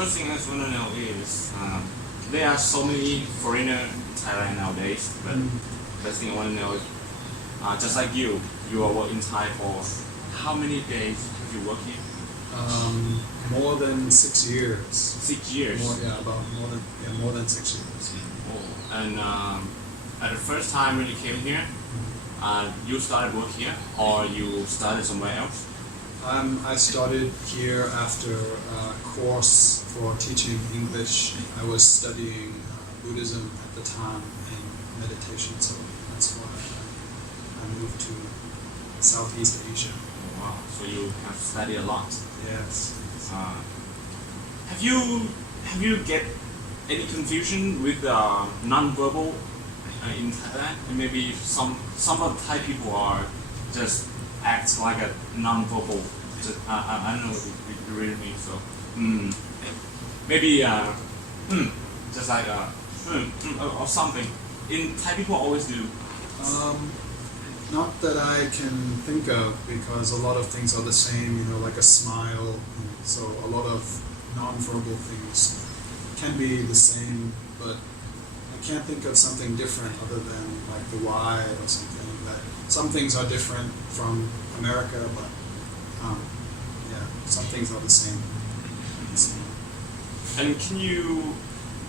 first thing I just want to know is there are so many foreigners in Thailand nowadays, but first thing I want to know is just like you are working in Thai for how many days have you worked here? More than 6 years. 6 years. More than 6 years. Oh. And at the first time when you came here, you started work here, or you started somewhere else? I started here after a course for teaching English. I was studying Buddhism at the time and meditation, so that's why I moved to Southeast Asia. Oh, wow, so you have studied a lot. Yes. Have you get any confusion with non-verbal in Thailand? And maybe some of the Thai people are just act like a non-verbal. I don't know what you really mean. So maybe just like or something. In Thai people always do. Not that I can think of, because a lot of things are the same, like a smile. So a lot of non-verbal things can be the same, but I can't think of something different other than like the Y or something. That some things are different from America, but some things are the same. And can you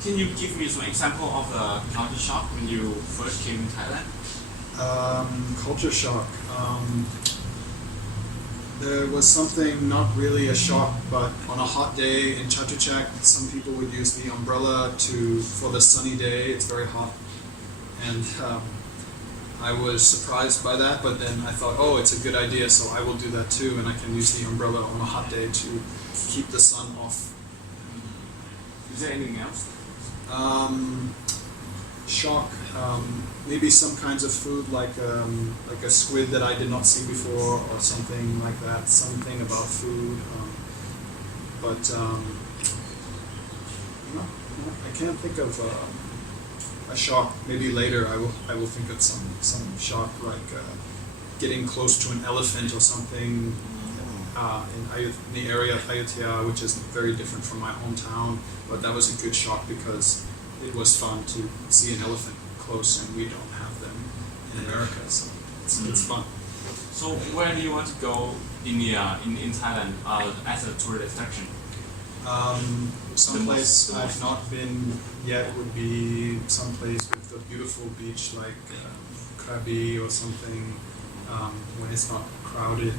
give me some example of the culture shock when you first came to Thailand? Culture shock. There was something, not really a shock, but on a hot day in Chatuchak, some people would use the umbrella for the sunny day. It's very hot, and I was surprised by that. But then I thought, oh, it's a good idea, so I will do that too, and I can use the umbrella on a hot day to keep the sun off. Is there anything else? Shock. Maybe some kinds of food like a squid that I did not see before, or something like that. Something about food, but I can't think of a shock. Maybe later I will think of some shock like getting close to an elephant or something in the area of Ayutthaya, which is very different from my hometown. But that was a good shock because it was fun to see an elephant close, and we don't have them in America, so it's fun. So where do you want to go in Thailand as a tourist attraction? Someplace I've not been yet would be someplace with a beautiful beach like Krabi or something, when it's not crowded.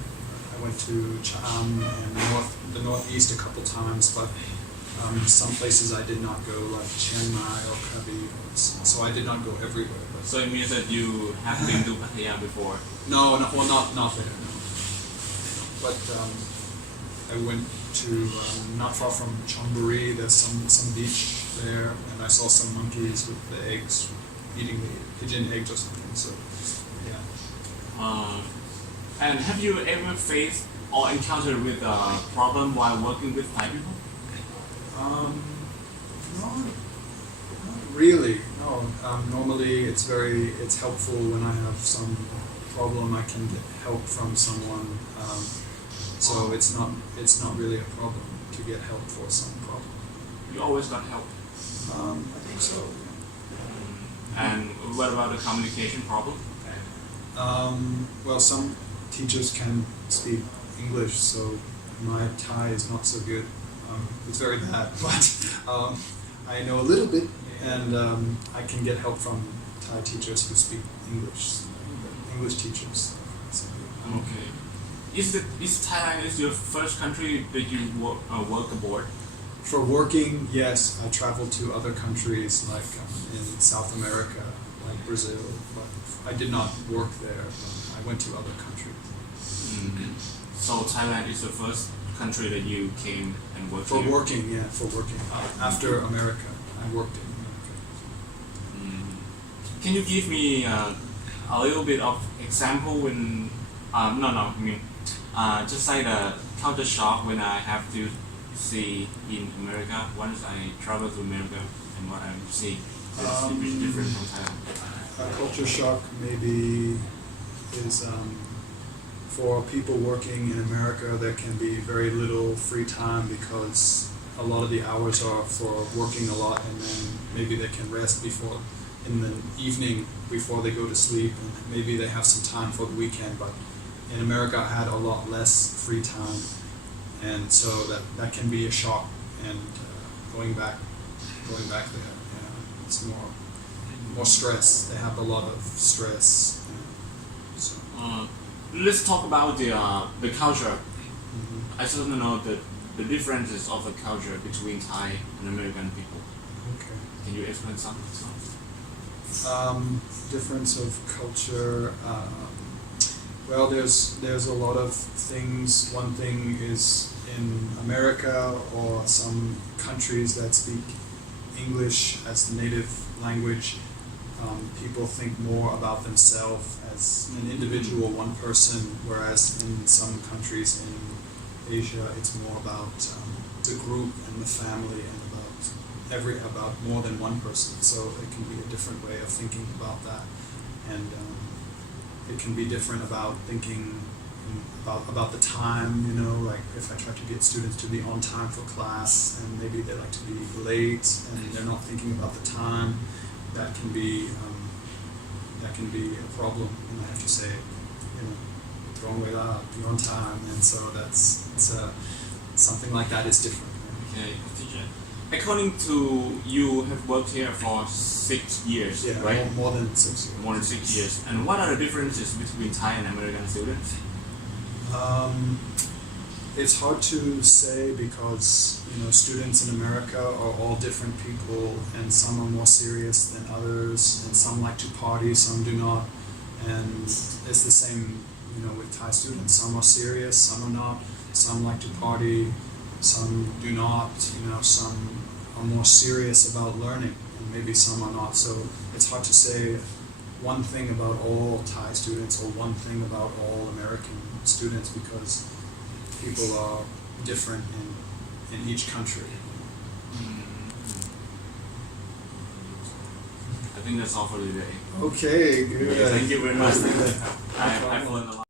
I went to Cha'am and the northeast a couple times, but some places I did not go, like Chiang Mai or Krabi, so I did not go everywhere. But so it means that you have been to Pattaya before? No, not there. No. But I went to not far from Chonburi. There's some beach there, and I saw some monkeys with the eggs eating the pigeon eggs or something. So yeah. And have you ever faced or encountered with a problem while working with Thai people? Not really. No. Normally, it's helpful when I have some problem. I can get help from someone. So it's not really a problem to get help for some problem. You always got help. I think so. And what about the communication problem? Well, some teachers can speak English, so my Thai is not so good. It's very bad, but I know a little bit, and I can get help from Thai teachers who speak English teachers. So, okay. Is Thailand your first country that you work abroad? For working, yes. I traveled to other countries like in South America, like Brazil, but I did not work there. I went to other countries. So Thailand is the first country that you came and worked for here? working. Yeah, for working. After America, I worked in America. Can you give me a little bit of example when? I mean, just like the culture shock when I have to see in America. Once I travel to America and what I see is different from Thailand. A culture shock maybe is for people working in America. There can be very little free time because a lot of the hours are for working a lot, and then maybe they can rest before in the evening before they go to sleep, and maybe they have some time for the weekend. But in America, I had a lot less free time, and so that can be a shock. And going back there, it's more stress. They have a lot of stress. So. Let's talk about the culture. Mhm. I still don't know the differences of the culture between Thai and American people. Okay. Can you explain something? Difference of culture. Well, there's a lot of things. One thing is in America or some countries that speak English as the native language, people think more about themselves as an individual, one person, whereas in some countries in Asia, it's more about the group and the family and about more than one person. So it can be a different way of thinking about that, and it can be different about thinking about the time. Like if I try to get students to be on time for class, and maybe they like to be late, and they're not thinking about the time, that can be a problem. And I have to say, wrong way out, be on time, and so something like that is different. Okay, teacher. According to you, have worked here for 6 years, Yeah, right? more than 6 years. More than 6 years. And what are the differences between Thai and American students? It's hard to say because students in America are all different people, and some are more serious than others, and some like to party, some do not. And it's the same, with Thai students. Some are serious, some are not. Some like to party, some do not. Some are more serious about learning, and maybe some are not. So it's hard to say one thing about all Thai students or one thing about all American students, because people are different in each country. I think that's all for today. Okay, good. Thank you very much. No I've problem. learned a lot.